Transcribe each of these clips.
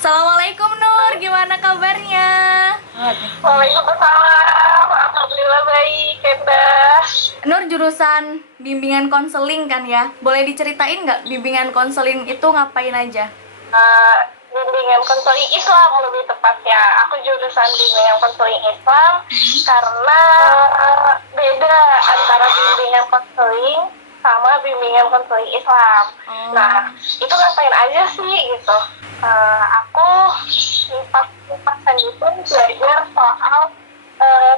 Assalamualaikum Nur, gimana kabarnya? Waalaikumsalam, alhamdulillah baik, Endah. Nur jurusan bimbingan konseling kan ya? Boleh diceritain nggak bimbingan konseling itu ngapain aja? Bimbingan konseling Islam lebih tepatnya. Aku jurusan bimbingan konseling Islam karena beda antara bimbingan konseling sama bimbingan konseling Islam. Oh. Nah, itu ngapain aja sih gitu? Aku pas itu belajar soal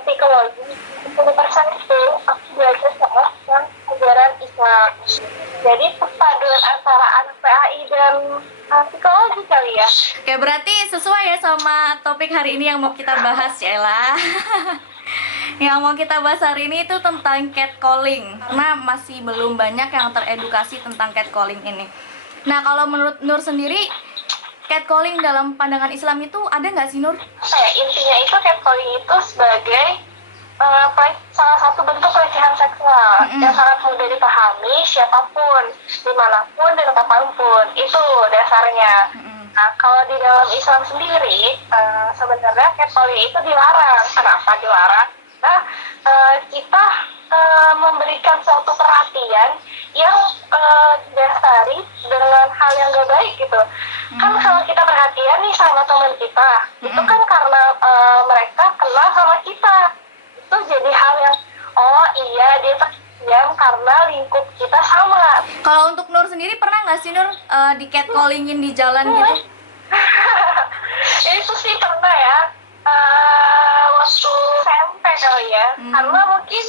psikologi. 10% itu aku belajar soal ajaran Islam. Jadi perpaduan antara anak PAI dan psikologi kali ya. Oke, berarti sesuai ya sama topik hari ini yang mau kita bahas ya lah. Yang mau kita bahas hari ini itu tentang catcalling. Karena masih belum banyak yang teredukasi tentang catcalling ini. Nah, kalau menurut Nur sendiri, catcalling dalam pandangan Islam itu ada nggak sih, Nur? Intinya itu catcalling itu sebagai salah satu bentuk pelecehan seksual yang sangat mudah dipahami siapapun, dimanapun dan kapanpun. Itu dasarnya. Nah, kalau di dalam Islam sendiri, sebenarnya catcalling itu dilarang. Kenapa dilarang? Nah, kita memberikan suatu perhatian yang didasari dengan hal yang gak baik gitu. Kan kalau kita perhatian nih sama teman kita, itu kan karena mereka kenal sama kita. Itu jadi hal yang, oh iya dia perhatian karena lingkup kita sama. Kalau untuk Nur sendiri pernah nggak sih Nur di catcallingin di jalan gitu? Itu sih pernah ya, waktu SMP kali ya. Karena mungkin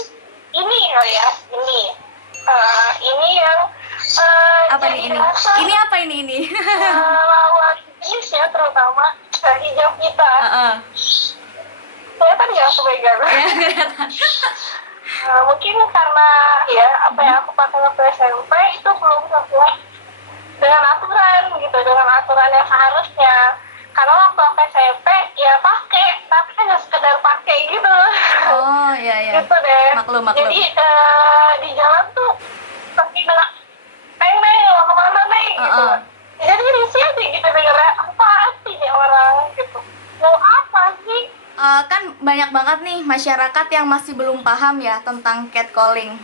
ini kali ya, ini yang Apa nih ini? Ini apa ini? lawan jenis ya, terutama hijab kita. Kelihatan ya aku pegang. Ya, kelihatan. Mungkin karena ya apa yang aku pakai waktu SMP itu belum sesuai dengan aturan gitu, dengan aturan yang seharusnya. Karena waktu aku SMP ya pakai, tapi hanya sekedar pakai gitu. Oh iya iya. Gitu deh. Maklum. Jadi di jalan tuh pasti dengar, neng mau kemana neng gitu. Jadi risih aja gitu dengarnya, apa sih nih orang gitu. Mau apa sih? Kan banyak banget nih masyarakat yang masih belum paham ya tentang catcalling.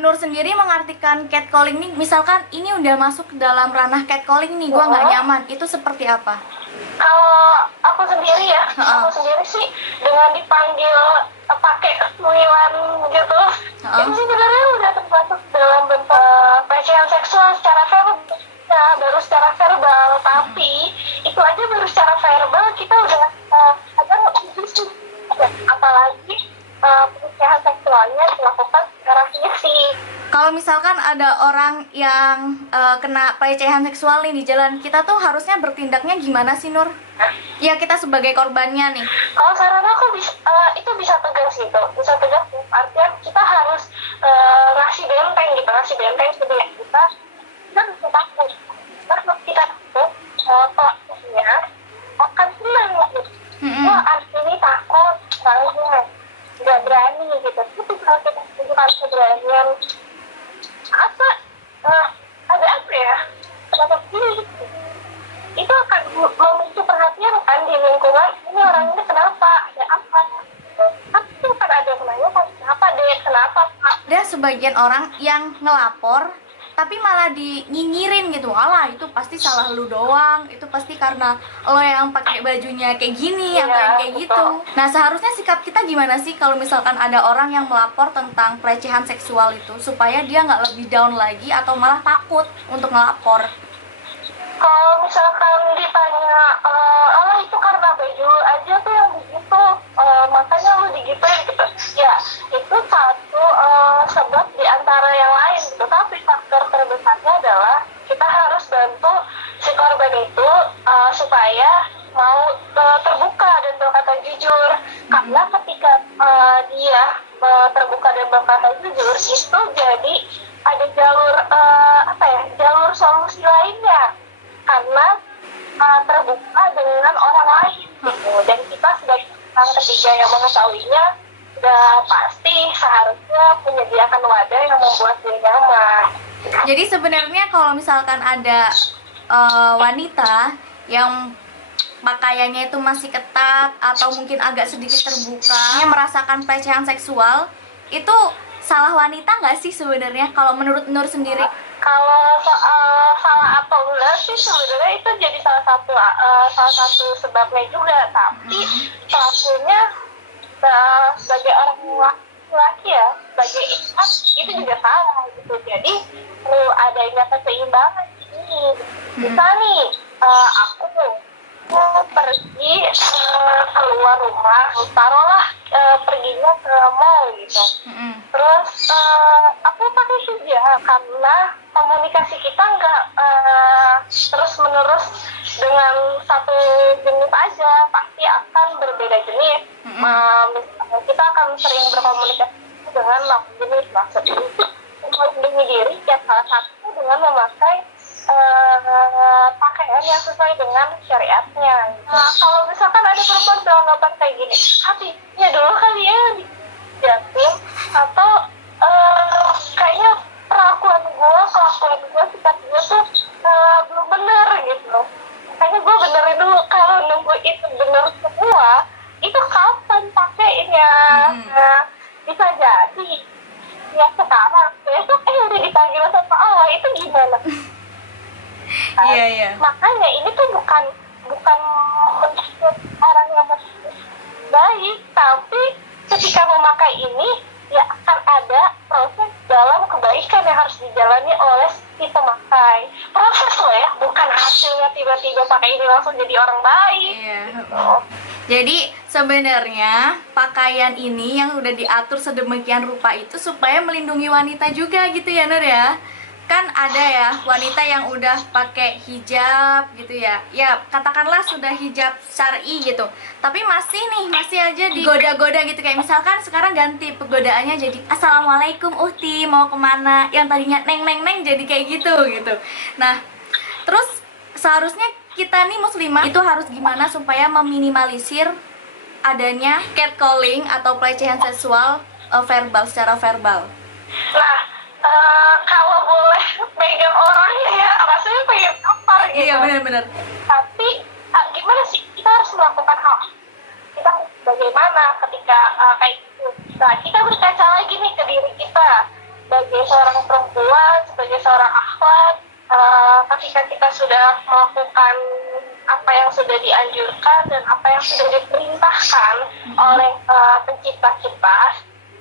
Nur sendiri mengartikan catcalling nih, misalkan ini udah masuk dalam ranah catcalling nih, gua nggak nyaman, itu seperti apa? Kalau aku sendiri ya, aku sendiri sih dengan dipanggil pakai sembilan gitu, itu sebenarnya udah termasuk dalam bentuk pelecehan seksual secara verbal. Ya, baru secara verbal, tapi itu aja baru secara verbal kita udah ada apalagi pelecehan seksualnya dilakukan secara fisik. Kalau misalkan ada orang yang kena pelecehan seksual nih di jalan, kita tuh harusnya bertindaknya gimana sih Nur? Ya kita sebagai korbannya nih. Kalau saran aku itu bisa tegas gitu, artinya kita harus ngasih benteng gitu, sebenarnya kita kan takut, kalau kita takut pelakunya akan senang gitu. Wah, ini takut, rasanya nggak berani gitu. Tapi kalau kita tunjukkan keberanian, apa ada apa ya? Kenapa begini gitu? Itu akan memicu perhatian kan di lingkungan. Ini orang ini kenapa? Ada apa? Tapi itu kan ada kenanya kan kenapa deh? Kenapa Pak? Ada sebagian orang yang ngelapor tapi malah dinyinyirin gitu. Alah, itu pasti salah lu doang, itu pasti karena lo yang pakai bajunya kayak gini atau yang kayak gitu. Nah, seharusnya sikap kita gimana sih kalau misalkan ada orang yang melapor tentang pelecehan seksual itu, supaya dia nggak lebih down lagi atau malah takut untuk ngelapor? Kalau misalkan ditanya, itu karena baju aja tuh yang begitu, makanya lu digituin gitu. Ya, itu satu sebab di antara yang lain gitu. Tapi faktor terbesarnya adalah kita harus bantu si korban itu supaya mau terbuka dan berkata jujur. Karena ketika dia terbuka dan berkata jujur, itu jadi ada jalur jalur solusi lainnya. Karena terbuka dengan orang lain gitu. Dan kita sebagai orang ketiga yang mengetahuinya udah pasti seharusnya menyediakan wadah yang membuat dia nyaman. Jadi sebenarnya kalau misalkan ada wanita yang pakaiannya itu masih ketat atau mungkin agak sedikit terbuka, yang merasakan pelecehan seksual, itu salah wanita nggak sih sebenarnya kalau menurut Nur sendiri? Kalau soal salah atau enggak sih sebenarnya itu jadi salah satu sebabnya juga, tapi pelakunya sebagai orang laki ya, sebagai istri itu juga salah gitu. Jadi perlu adanya keseimbangan ini. Misal nih, aku pergi keluar rumah, taruhlah perginya ke mall gitu. Terus aku pakai hijab karena komunikasi kita nggak terus menerus dengan satu jenis aja, pasti akan berbeda jenis. Misalnya kita akan sering berkomunikasi dengan lawan jenis, maksudnya melindungi diri ya salah satu dengan memakai pakaian yang sesuai dengan syariatnya. Nah, kalau misalkan ada perempuan beranggapan kayak gini, hatinya dulu kali ya dijatuh, atau kayaknya kelakuan gue, sikap gue tuh belum bener gitu. Kayaknya gue benerin dulu, kalau nunggu itu bener semua, itu kapan pakainya? Bisa jadi ya sekarang, besok udah dipanggil sama Allah, itu gimana? Iya. Makanya ini tuh bukan menurut orang yang baik, tapi ketika memakai ini ya akan ada proses dalam kebaikan yang harus dijalani oleh si pemakai. Proses loh ya, bukan hasilnya tiba-tiba pakai ini langsung jadi orang baik. Iya. Jadi sebenarnya pakaian ini yang udah diatur sedemikian rupa itu supaya melindungi wanita juga gitu ya Nur ya. Kan ada ya wanita yang udah pakai hijab gitu ya, ya katakanlah sudah hijab syar'i gitu, tapi masih aja digoda-goda gitu. Kayak misalkan sekarang ganti penggodaannya jadi assalamualaikum uhti mau kemana, yang tadinya neng jadi kayak gitu. Nah terus seharusnya kita nih muslimah itu harus gimana supaya meminimalisir adanya catcalling atau pelecehan seksual secara verbal. Nah, kalau boleh megang orangnya ya, rasanya pengen tampar gitu. Iya benar. Tapi gimana sih kita harus melakukan hal? Kita bagaimana ketika kayak gitu? Nah, kita berkaca lagi nih ke diri kita sebagai seorang perempuan, sebagai seorang akhwat. Ketika kita sudah melakukan apa yang sudah dianjurkan dan apa yang sudah diperintahkan oleh pencipta kita,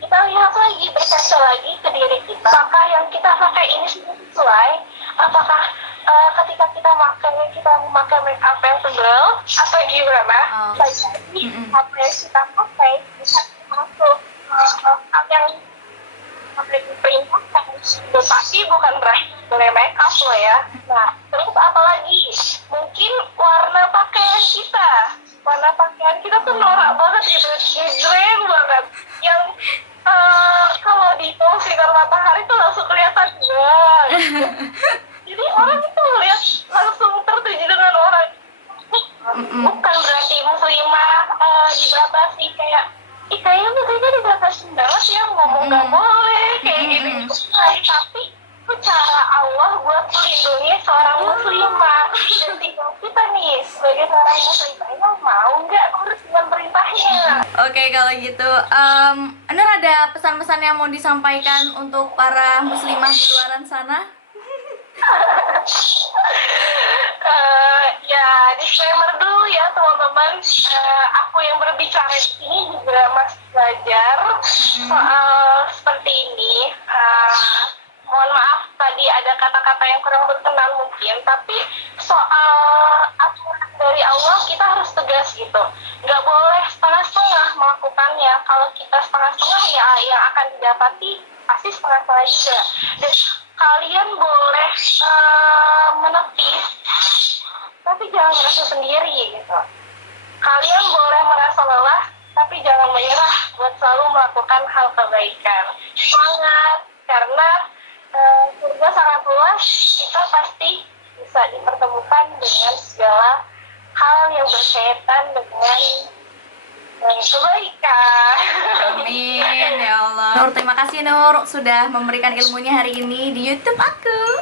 kita lihat lagi, berkaca lagi ke diri kita, apakah yang kita pakai ini sesuai, apakah ketika kita memakai make up yang tebal atau gimana, jadi apa yang kita pakai bisa masuk apa yang diperintahkan. Tapi bukan berarti boleh make up loh ya. Nah, terus apa lagi? Mungkin warna pakaian kita tuh norak banget gitu, ngejreng banget, yang kalau di sinar matahari tuh langsung kelihatan banget. Jadi orang itu lihat langsung tertuju dengan orang. Bukan berarti muslimah dibatasi kayak kayaknya muslimah dibatasi banget ya, ngomong nggak boleh kayak gitu. Tapi itu cara Allah buat melindungi seorang muslimah. Dan tinggal kita nih sebagai seorang muslimah mau nggak urus dengan perintahnya. Oke, kalau gitu Nur ada pesan-pesan yang mau disampaikan untuk para muslimah di luaran sana? Ya, disclaimer dulu ya teman-teman, aku yang berbicara di sini juga masih belajar soal seperti ini. Mohon maaf tadi ada kata-kata yang kurang berkenan mungkin, tapi soal aturan dari Allah kita harus tegas gitu. Nggak boleh setengah-setengah melakukannya. Kalau kita setengah-setengah ya yang akan didapati pasti setengah-setengah juga. Dan kalian boleh menepis, tapi jangan merasa sendiri gitu. Kalian boleh merasa lelah, tapi jangan menyerah buat selalu melakukan hal kebaikan. Semangat, karena surga sangat luas, kita pasti bisa dipertemukan dengan segala hal yang berkaitan dengan kebaikan. Amin ya Allah. Nur, terima kasih Nur sudah memberikan ilmunya hari ini di YouTube aku.